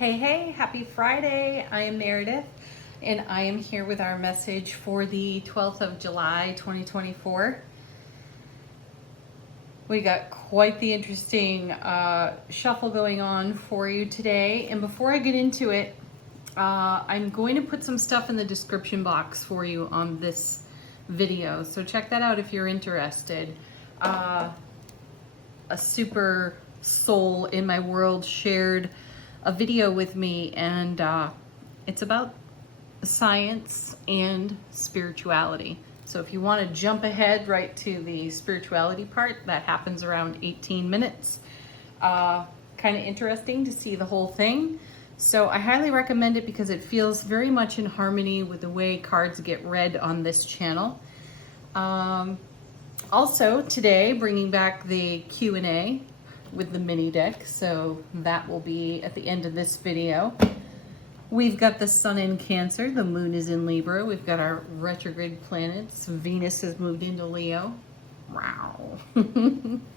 Hey, happy Friday. I am Meredith, and I am here with our message for the 12th of July, 2024. We got quite the interesting shuffle going on for you today. And before I get into it, I'm going to put some stuff in the description box for you on this video. So check that out if you're interested. A super soul in my world shared a video with me, and it's about science and spirituality. So if you want to jump ahead right to the spirituality part, that happens around 18 minutes. Kind of interesting to see the whole thing. So I highly recommend it because it feels very much in harmony with the way cards get read on this channel. Also today, bringing back the Q&A with the mini deck, so that will be at the end of this video. We've got the sun in Cancer, the moon is in Libra, we've got our retrograde planets, Venus has moved into Leo. Wow.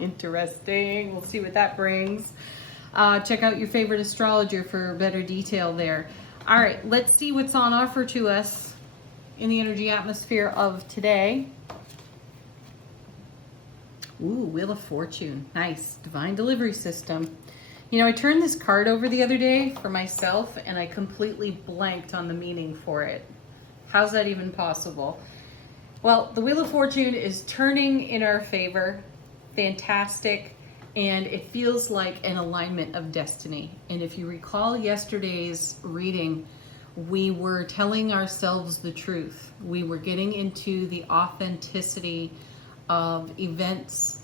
Interesting. We'll see what that brings. Check out your favorite astrologer for better detail there. All right, let's see what's on offer to us in the energy atmosphere of today. Ooh, Wheel of Fortune. Nice. Divine Delivery System. You know, I turned this card over the other day for myself and I completely blanked on the meaning for it. How's that even possible? Well, the Wheel of Fortune is turning in our favor. Fantastic. And it feels like an alignment of destiny. And if you recall yesterday's reading, we were telling ourselves the truth. We were getting into the authenticity of events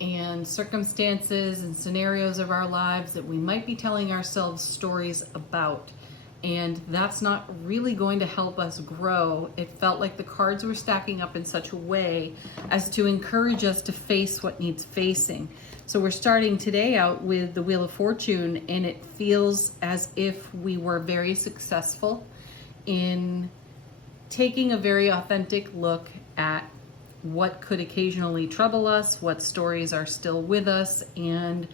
and circumstances and scenarios of our lives that we might be telling ourselves stories about. And that's not really going to help us grow. It felt like the cards were stacking up in such a way as to encourage us to face what needs facing. So we're starting today out with the Wheel of Fortune, and it feels as if we were very successful in taking a very authentic look at what could occasionally trouble us, what stories are still with us, and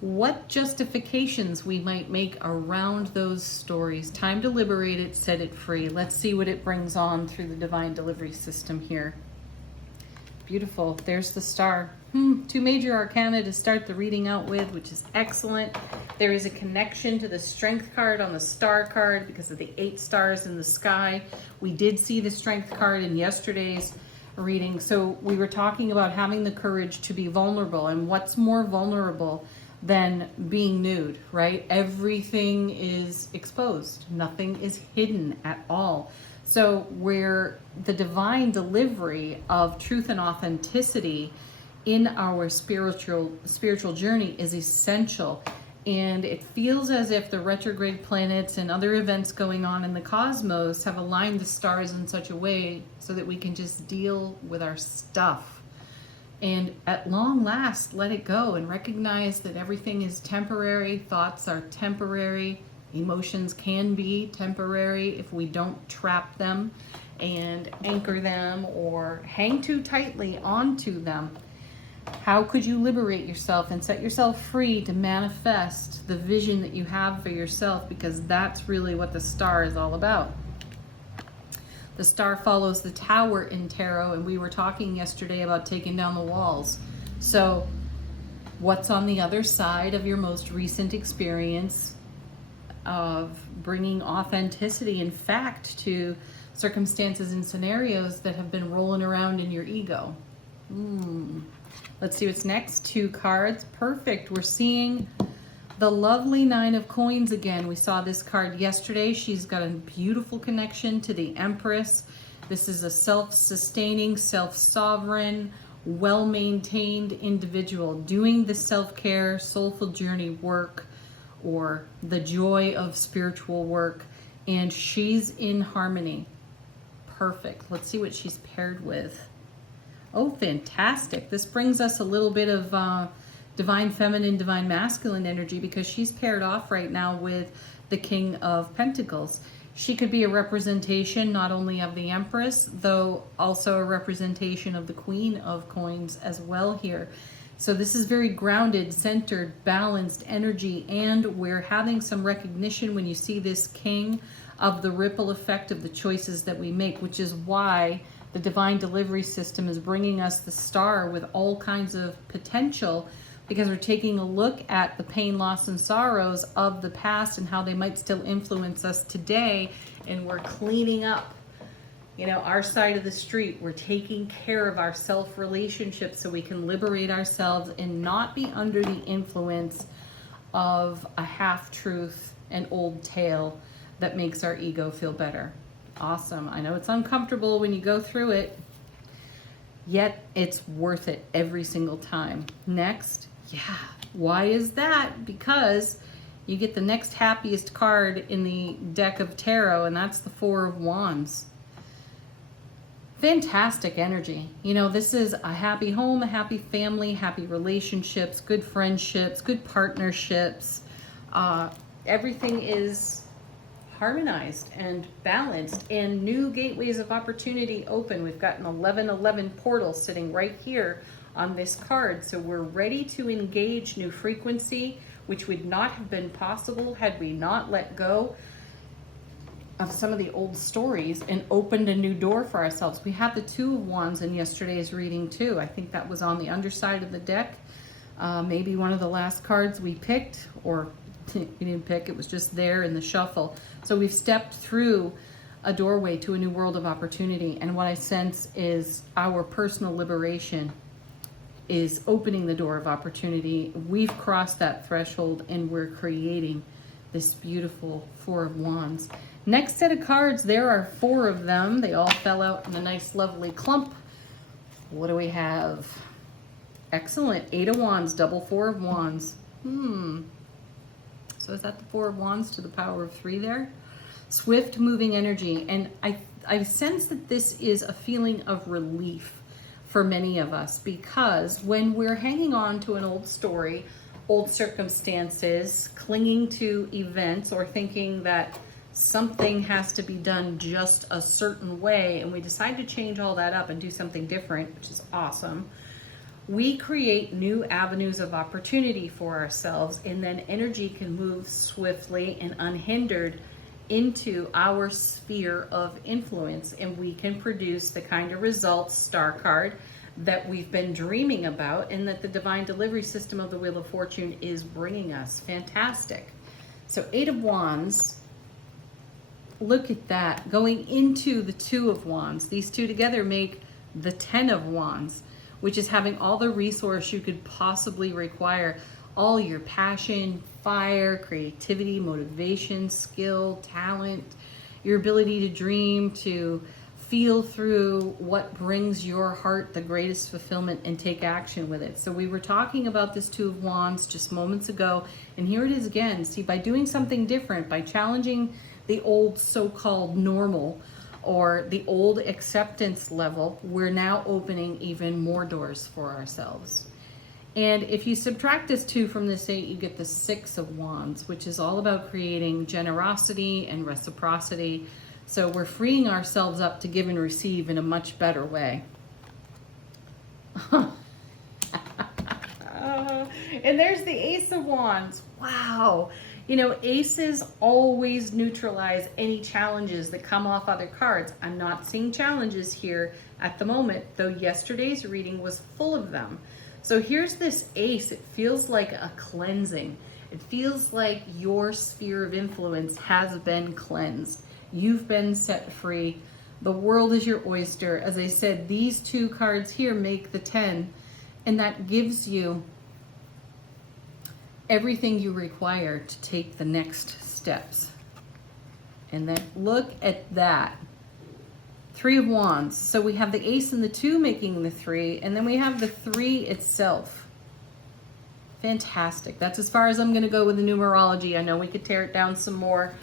what justifications we might make around those stories. Time to liberate it, set it free. Let's see what it brings on through the divine delivery system here. Beautiful. There's the star. Two major arcana to start the reading out with, which is excellent. There is a connection to the strength card on the star card because of the 8 stars in the sky. We did see the strength card in yesterday's reading. So we were talking about having the courage to be vulnerable, and what's more vulnerable than being nude, right? Everything is exposed. Nothing is hidden at all. So where the divine delivery of truth and authenticity in our spiritual journey is essential. And it feels as if the retrograde planets and other events going on in the cosmos have aligned the stars in such a way so that we can just deal with our stuff. And at long last, let it go and recognize that everything is temporary. Thoughts are temporary. Emotions can be temporary if we don't trap them and anchor them or hang too tightly onto them. How could you liberate yourself and set yourself free to manifest the vision that you have for yourself? Because that's really what the star is all about. The star follows the tower in tarot, and we were talking yesterday about taking down the walls. So what's on the other side of your most recent experience of bringing authenticity and fact to circumstances and scenarios that have been rolling around in your ego? Let's see what's next. 2 cards. Perfect. We're seeing the lovely 9 of coins again. We saw this card yesterday. She's got a beautiful connection to the Empress. This is a self-sustaining, self-sovereign, well-maintained individual doing the self-care, soulful journey work, or the joy of spiritual work. And she's in harmony. Perfect. Let's see what she's paired with. Oh, fantastic. This brings us a little bit of divine feminine, divine masculine energy because she's paired off right now with the King of Pentacles. She could be a representation not only of the Empress, though also a representation of the Queen of Coins as well here. So this is very grounded, centered, balanced energy, and we're having some recognition when you see this king of the ripple effect of the choices that we make, which is why the divine delivery system is bringing us the star with all kinds of potential, because we're taking a look at the pain, loss, and sorrows of the past and how they might still influence us today, and we're cleaning up, you know, our side of the street. We're taking care of our self relationships so we can liberate ourselves and not be under the influence of a half-truth, an old tale that makes our ego feel better. Awesome. I know it's uncomfortable when you go through it, yet it's worth it every single time. Next, yeah, why is that? Because you get the next happiest card in the deck of tarot, and that's the Four of Wands. Fantastic energy. You know, this is a happy home, a happy family, happy relationships, good friendships, good partnerships. Everything is harmonized and balanced, and new gateways of opportunity open. We've got an 1111 portal sitting right here on this card. So we're ready to engage new frequency, which would not have been possible had we not let go of some of the old stories and opened a new door for ourselves. We had the Two of Wands in yesterday's reading too. I think that was on the underside of the deck. Maybe one of the last cards we picked, or you didn't pick, it was just there in the shuffle. So we've stepped through a doorway to a new world of opportunity. And what I sense is our personal liberation is opening the door of opportunity. We've crossed that threshold and we're creating this beautiful Four of Wands. Next set of cards, there are four of them. They all fell out in a nice, lovely clump. What do we have? Excellent. Eight of Wands, double Four of Wands. So is that the Four of Wands to the power of three there? Swift moving energy. And I sense that this is a feeling of relief for many of us, because when we're hanging on to an old story, old circumstances, clinging to events, or thinking that something has to be done just a certain way, and we decide to change all that up and do something different, which is awesome, we create new avenues of opportunity for ourselves, and then energy can move swiftly and unhindered into our sphere of influence, and we can produce the kind of results, star card, that we've been dreaming about, and that the divine delivery system of the Wheel of Fortune is bringing us. Fantastic. So Eight of Wands, look at that, going into the Two of Wands. These two together make the 10 of Wands, which is having all the resource you could possibly require. All your passion, fire, creativity, motivation, skill, talent, your ability to dream, to feel through what brings your heart the greatest fulfillment and take action with it. So we were talking about this Two of Wands just moments ago, and here it is again. See, by doing something different, by challenging the old so-called normal or the old acceptance level, we're now opening even more doors for ourselves. And if you subtract this 2 from this 8, you get the 6 of Wands, which is all about creating generosity and reciprocity. So we're freeing ourselves up to give and receive in a much better way. And there's the Ace of Wands. Wow. You know, aces always neutralize any challenges that come off other cards. I'm not seeing challenges here at the moment, though yesterday's reading was full of them. So here's this ace. It feels like a cleansing. It feels like your sphere of influence has been cleansed. You've been set free. The world is your oyster. As I said, these two cards here make the 10, and that gives you everything you require to take the next steps. And then look at that. 3 of Wands. So we have the ace and the 2 making the 3, and then we have the 3 itself. Fantastic. That's as far as I'm going to go with the numerology. I know we could tear it down some more.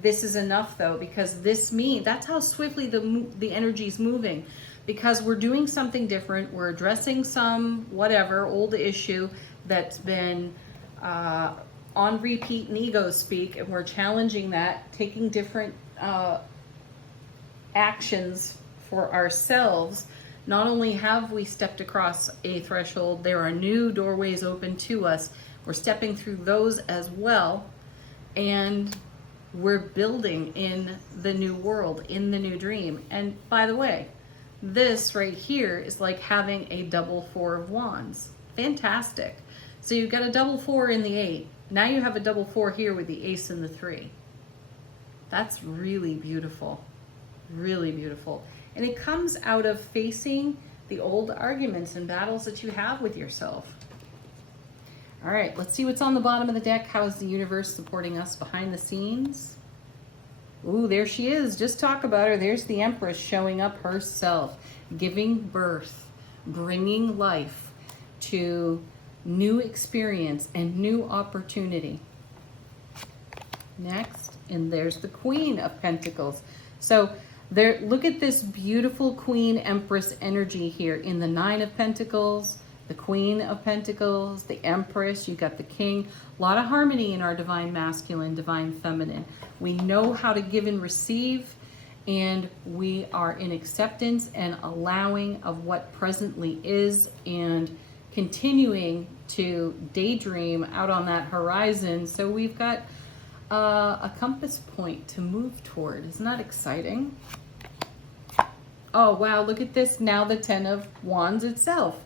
This is enough though, because that's how swiftly the energy's moving, because we're doing something different. We're addressing some whatever old issue that's been on repeat in ego speak, and we're challenging that, taking different actions for ourselves Not only have we stepped across a threshold, there are new doorways open to us. We're stepping through those as well. And we're building in the new world, in the new dream. And by the way, this right here is like having a double 4 of wands. Fantastic. So you've got a double 4 in the 8. Now you have a double 4 here with the ace and the 3. That's really beautiful. Really beautiful. And it comes out of facing the old arguments and battles that you have with yourself. All right, let's see what's on the bottom of the deck. How is the universe supporting us behind the scenes? Ooh, there she is. Just talk about her. There's the Empress showing up herself, giving birth, bringing life to new experience and new opportunity. Next, and there's the Queen of Pentacles. So there, look at this beautiful Queen Empress energy here in the 9 of Pentacles, the Queen of Pentacles, the Empress, you got the King. A lot of harmony in our divine masculine, divine feminine. We know how to give and receive, and we are in acceptance and allowing of what presently is, and continuing to daydream out on that horizon. So we've got a compass point to move toward. Isn't that exciting? Oh, wow, look at this. Now the 10 of Wands itself.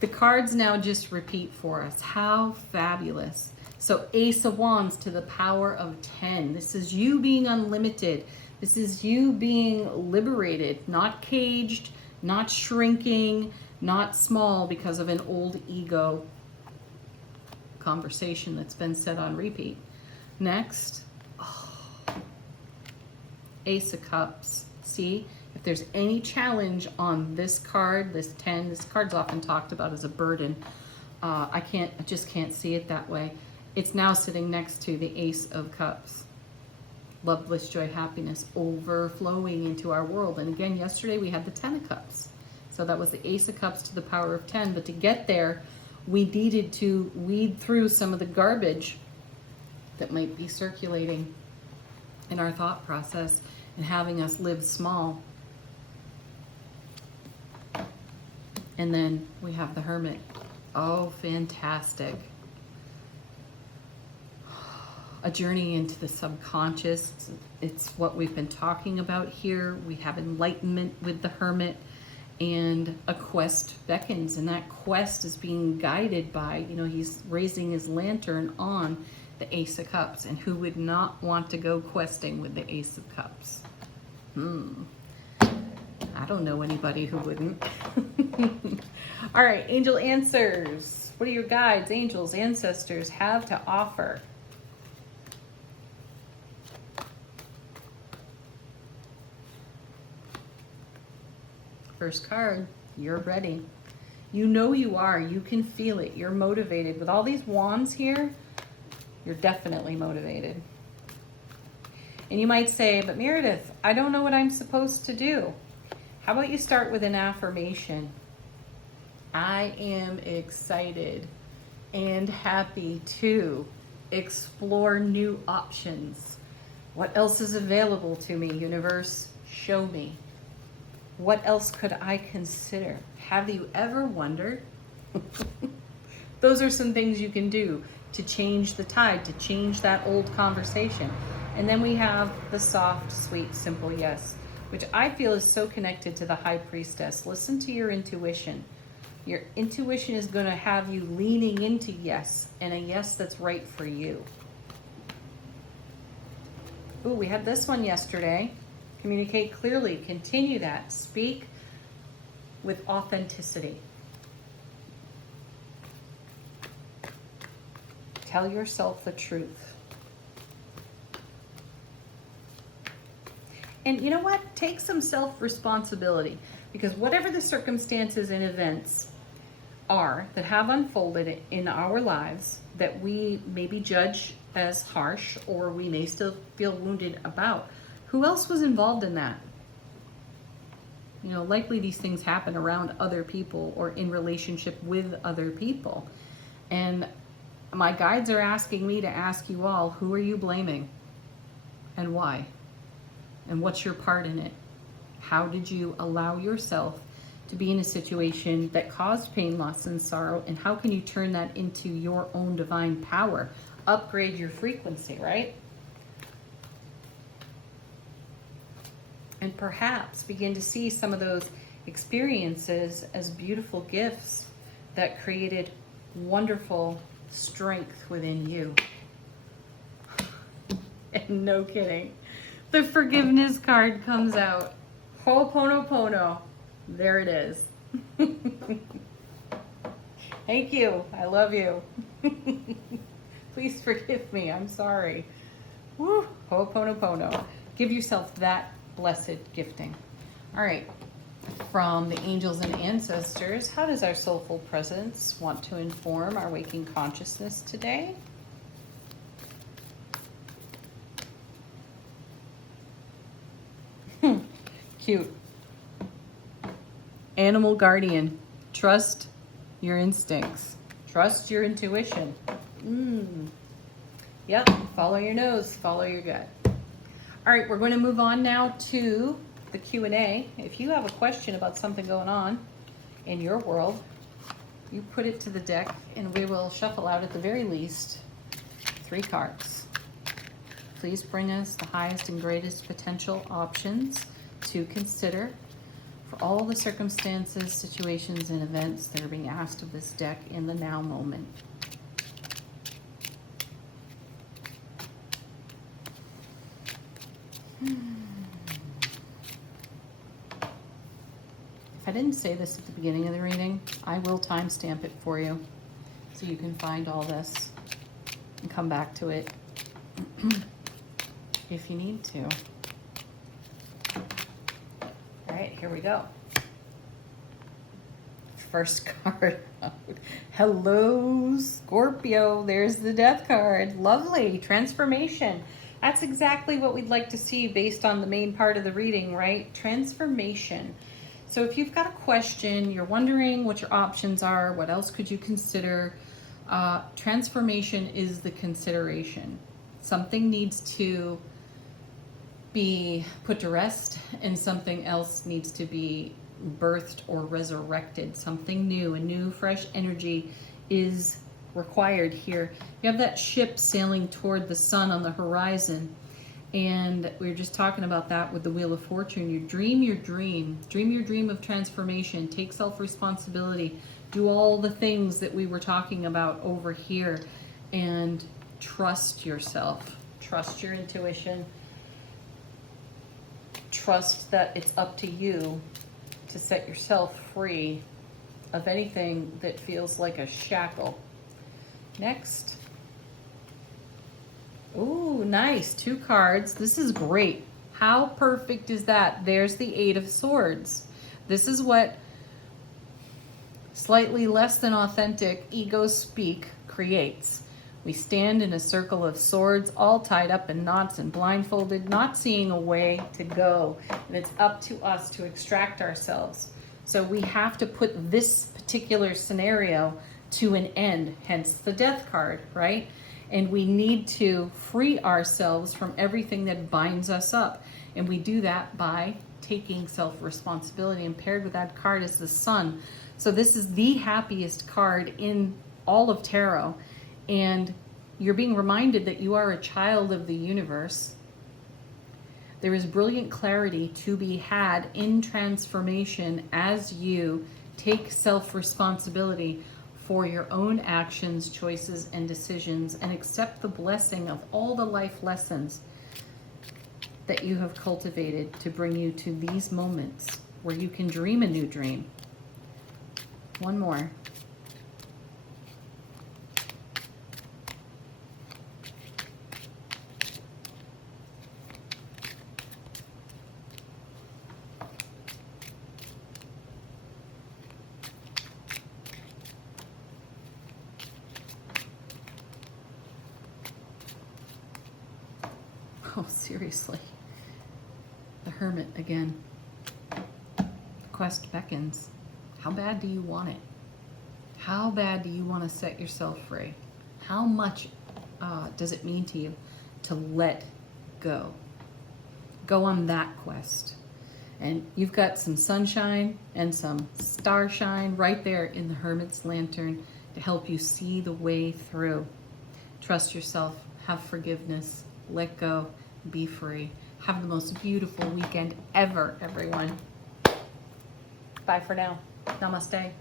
The cards now just repeat for us. How fabulous. So Ace of Wands to the power of 10. This is you being unlimited. This is you being liberated, not caged, not shrinking, not small because of an old ego conversation that's been said on repeat. Next, Ace of Cups. See, if there's any challenge on this card, this 10, this card's often talked about as a burden. I just can't see it that way. It's now sitting next to the Ace of Cups. Love, bliss, joy, happiness overflowing into our world. And again, yesterday we had the 10 of Cups. So that was the Ace of Cups to the power of 10. But to get there, we needed to weed through some of the garbage that might be circulating in our thought process and having us live small. And then we have the Hermit. Oh, fantastic. A journey into the subconscious. It's what we've been talking about here. We have enlightenment with the Hermit, and a quest beckons, and that quest is being guided by, he's raising his lantern on the Ace of Cups. And who would not want to go questing with the Ace of Cups? I don't know anybody who wouldn't. All right, angel answers. What do your guides, angels, ancestors have to offer? First card, you're ready. You know you are. You can feel it. You're motivated. With all these wands here, you're definitely motivated. And you might say, but Meredith, I don't know what I'm supposed to do. How about you start with an affirmation? I am excited and happy to explore new options. What else is available to me, universe? Show me. What else could I consider? Have you ever wondered? Those are some things you can do to change the tide, to change that old conversation. And then we have the soft, sweet, simple yes, which I feel is so connected to the High Priestess. Listen to your intuition. Your intuition is going to have you leaning into yes, and a yes that's right for you. Ooh, we had this one yesterday. Communicate clearly. Continue that. Speak with authenticity. Tell yourself the truth. And you know what? Take some self-responsibility, because whatever the circumstances and events are that have unfolded in our lives that we maybe judge as harsh, or we may still feel wounded about, who else was involved in that? Likely these things happen around other people or in relationship with other people. And my guides are asking me to ask you all, who are you blaming and why? And what's your part in it? How did you allow yourself to be in a situation that caused pain, loss, and sorrow, and how can you turn that into your own divine power? Upgrade your frequency, right? And perhaps begin to see some of those experiences as beautiful gifts that created wonderful strength within you. And no kidding, the forgiveness card comes out. Ho'oponopono. There it is. Thank you. I love you. Please forgive me. I'm sorry. Woo. Ho'oponopono. Give yourself that blessed gifting. All right. From the angels and ancestors, how does our soulful presence want to inform our waking consciousness today? Cute. Animal guardian. Trust your instincts. Trust your intuition. Yep. Follow your nose. Follow your gut. All right. We're going to move on now to the Q&A. If you have a question about something going on in your world, you put it to the deck and we will shuffle out at the very least 3 cards. Please bring us the highest and greatest potential options to consider for all the circumstances, situations, and events that are being asked of this deck in the now moment. If I didn't say this at the beginning of the reading, I will timestamp it for you so you can find all this and come back to it if you need to. All right, here we go. First card out. Hello, Scorpio. There's the death card. Lovely. Transformation. That's exactly what we'd like to see based on the main part of the reading, right? Transformation. So if you've got a question, you're wondering what your options are, what else could you consider? Transformation is the consideration. Something needs to be put to rest and something else needs to be birthed or resurrected. Something new, a new fresh energy is required here. You have that ship sailing toward the sun on the horizon, and we were just talking about that with the Wheel of Fortune. You dream your dream your dream of transformation, take self-responsibility, do all the things that we were talking about over here, and trust yourself, trust your intuition, trust that it's up to you to set yourself free of anything that feels like a shackle. Next. Ooh, nice. 2 cards. This is great. How perfect is that? There's the 8 of Swords. This is what slightly less than authentic ego speak creates. We stand in a circle of swords, all tied up in knots and blindfolded, not seeing a way to go. And it's up to us to extract ourselves. So we have to put this particular scenario to an end, hence the death card, right? And we need to free ourselves from everything that binds us up. And we do that by taking self-responsibility. And paired with that card is the Sun. So this is the happiest card in all of tarot. And you're being reminded that you are a child of the universe. There is brilliant clarity to be had in transformation as you take self-responsibility for your own actions, choices, and decisions, and accept the blessing of all the life lessons that you have cultivated to bring you to these moments where you can dream a new dream. One more. Oh, seriously. The Hermit again. The quest beckons. How bad do you want it? How bad do you want to set yourself free? How much does it mean to you to let go? Go on that quest. And you've got some sunshine and some starshine right there in the Hermit's Lantern to help you see the way through. Trust yourself, have forgiveness, let go, be free. Have the most beautiful weekend ever, everyone. Bye for now. Namaste.